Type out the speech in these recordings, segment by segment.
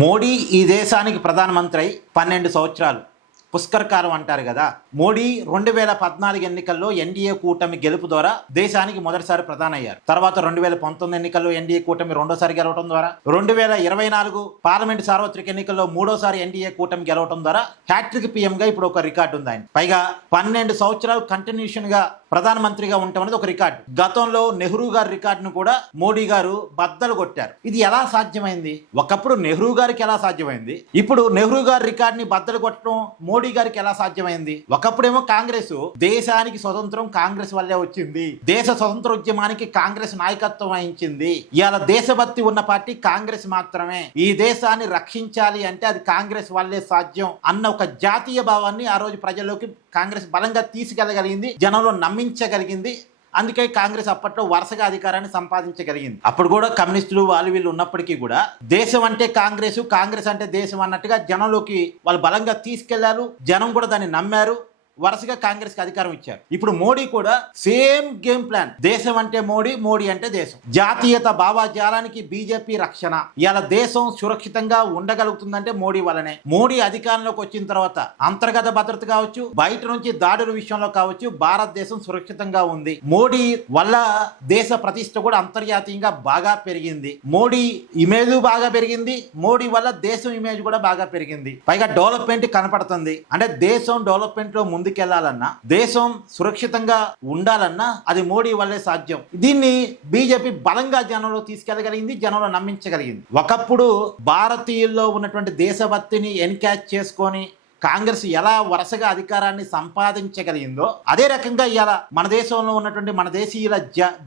మోడీ ఈ దేశానికి ప్రధానమంత్రి అయి 12 సంవత్సరాలు పుష్కర్ కాలం అంటారు కదా. మోడీ 2014 ఎన్నికల్లో ఎన్డీఏ కూటమి గెలుపు ద్వారా దేశానికి మొదటిసారి ప్రధాని అయ్యారు. తర్వాత 2019 ఎన్నికల్లో ఎన్డీఏ కూటమి రెండోసారి గెలవడం ద్వారా, 2024 పార్లమెంట్ సార్వత్రిక ఎన్నికల్లో మూడోసారి ఎన్డీఏ కూటమి గెలవడం ద్వారా హ్యాట్రిక్ పీఎంగా ఇప్పుడు ఒక రికార్డు ఉంది ఆయన. పైగా 12 సంవత్సరాలు కంటిన్యూషన్ గా ప్రధానమంత్రిగా ఉండటం అనేది ఒక రికార్డు. గతంలో నెహ్రూ గారి రికార్డును కూడా మోడీ గారు బద్దలు కొట్టారు. ఇది ఎలా సాధ్యమైంది? ఒకప్పుడు నెహ్రూ గారికి ఎలా సాధ్యమైంది, ఇప్పుడు నెహ్రూ గారి రికార్డుని బద్దలు కొట్టడం మోడీ గారికి ఎలా సాధ్యమైంది? ఒకప్పుడేమో కాంగ్రెస్, దేశానికి స్వతంత్రం కాంగ్రెస్ వల్లే వచ్చింది, దేశ స్వతంత్ర ఉద్యమానికి కాంగ్రెస్ నాయకత్వం వహించింది, ఇవాళ దేశభక్తి ఉన్న పార్టీ కాంగ్రెస్ మాత్రమే, ఈ దేశాన్ని రక్షించాలి అంటే అది కాంగ్రెస్ వల్లే సాధ్యం అన్న ఒక జాతీయ భావాన్ని ఆ రోజు ప్రజల్లోకి కాంగ్రెస్ బలంగా తీసుకెళ్లగలిగింది, జనంలో నమ్మించగలిగింది. అందుకే కాంగ్రెస్ అప్పట్లో వరుసగా అధికారాన్ని సంపాదించగలిగింది. అప్పుడు కూడా కమ్యూనిస్టులు వాళ్ళు వీళ్ళు ఉన్నప్పటికీ కూడా దేశం అంటే కాంగ్రెస్, కాంగ్రెస్ అంటే దేశం అన్నట్టుగా జనంలోకి వాళ్ళు బలంగా తీసుకెళ్లారు. జనం కూడా దాన్ని నమ్మారు, వరుసగా కాంగ్రెస్ కి అధికారం ఇచ్చారు. ఇప్పుడు మోడీ కూడా సేమ్ గేమ్ ప్లాన్. దేశం అంటే మోడీ, మోడీ అంటే దేశం. జాతీయత భావజాలానికి బీజేపీ రక్షణ. ఇవాళ దేశం సురక్షితంగా ఉండగలుగుతుందంటే మోడీ వల్లనే. మోడీ అధికారంలోకి వచ్చిన తర్వాత అంతర్గత భద్రత కావచ్చు, బయట నుంచి దాడుల విషయంలో కావచ్చు, భారతదేశం సురక్షితంగా ఉంది. మోడీ వల్ల దేశ ప్రతిష్ట కూడా అంతర్జాతీయంగా బాగా పెరిగింది. మోడీ ఇమేజ్ బాగా పెరిగింది, మోడీ వల్ల దేశం ఇమేజ్ కూడా బాగా పెరిగింది. పైగా డెవలప్మెంట్ కనపడుతుంది. అంటే దేశం డెవలప్మెంట్ లో ముందుకెళ్లాలన్నా, దేశం సురక్షితంగా ఉండాలన్నా అది మోడీ వల్లే సాధ్యం. దీన్ని బీజేపీ బలంగా జనంలో తీసుకెళ్లగలిగింది, జనంలో నమ్మించగలిగింది. ఒకప్పుడు భారతీయుల్లో ఉన్నటువంటి దేశభక్తిని ఎన్కాచ్ చేసుకొని కాంగ్రెస్ ఎలా వరుసగా అధికారాన్ని సంపాదించగలిగిందో అదే రకంగా ఇవాళ మన దేశంలో ఉన్నటువంటి మన దేశీయుల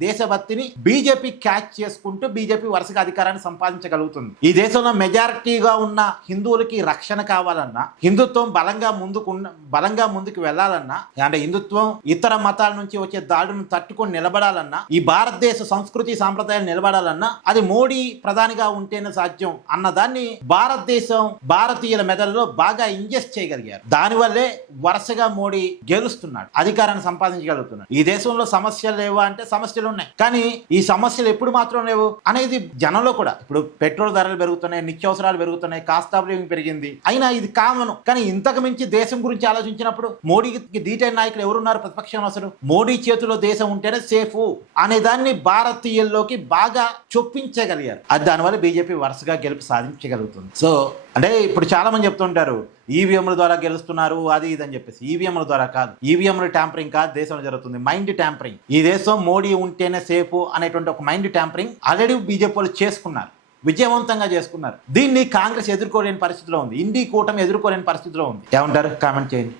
దేశభక్తిని బీజేపీ క్యాచ్ చేసుకుంటూ బీజేపీ వరుసగా అధికారాన్ని సంపాదించగలుగుతుంది. ఈ దేశంలో మెజారిటీగా ఉన్న హిందువులకి రక్షణ కావాలన్నా, హిందుత్వం బలంగా ముందుకు వెళ్లాలన్నా, అంటే హిందుత్వం ఇతర మతాల నుంచి వచ్చే దాడులను తట్టుకొని నిలబడాలన్నా, ఈ భారతదేశ సంస్కృతి సాంప్రదాయాలు నిలబడాలన్నా అది మోడీ ప్రధానిగా ఉంటేనే సాధ్యం అన్నదాన్ని భారతదేశం భారతీయుల మెదడులో బాగా ఇంజెస్ట్ చేయగలిగారు. దానివల్లే వరుసగా మోడీ గెలుస్తున్నాడు, అధికారాన్ని సంపాదించగలుగుతున్నాడు. ఈ దేశంలో సమస్యలు లేవా అంటే సమస్యలు ఉన్నాయి, కానీ ఈ సమస్యలు ఎప్పుడు మాత్రం లేవు అనేది జనంలో కూడా. ఇప్పుడు పెట్రోల్ ధరలు పెరుగుతున్నాయి, నిత్యావసరాలు పెరుగుతున్నాయి, కాస్ట్ ఆఫ్ లివింగ్ పెరిగింది. అయినా ఇది కామన్. కానీ ఇంతకు మించి దేశం గురించి ఆలోచించినప్పుడు మోడీకి డీటెయిల్ నాయకులు ఎవరున్నారు ప్రతిపక్షంలో? అసలు మోడీ చేతిలో దేశం ఉంటేనే సేఫ్ అనే దాన్ని భారతీయుల్లోకి బాగా చొప్పించగలిగారు. అది దానివల్ల బీజేపీ వరుసగా గెలుపు సాధించగలుగుతుంది. సో అంటే ఇప్పుడు చాలా మంది చెప్తుంటారు ఈవీఎంల ద్వారా గెలుస్తున్నారు అది ఇది అని చెప్పేసి. ఈవీఎంల ద్వారా కాదు, ఈవీఎంల ట్యాంపరింగ్ కాదు దేశంలో జరుగుతుంది, మైండ్ ట్యాంపరింగ్. ఈ దేశం మోడీ ఉంటేనే సేఫ్ అనేటువంటి ఒక మైండ్ ట్యాంపరింగ్ ఆల్రెడీ బీజేపీ వాళ్ళు చేసుకున్నారు, విజయవంతంగా చేసుకున్నారు. దీన్ని కాంగ్రెస్ ఎదుర్కోలేని పరిస్థితిలో ఉంది, ఇండి కూటమి ఎదుర్కోలేని పరిస్థితిలో ఉంది. ఏమంటారు? కామెంట్ చేయండి.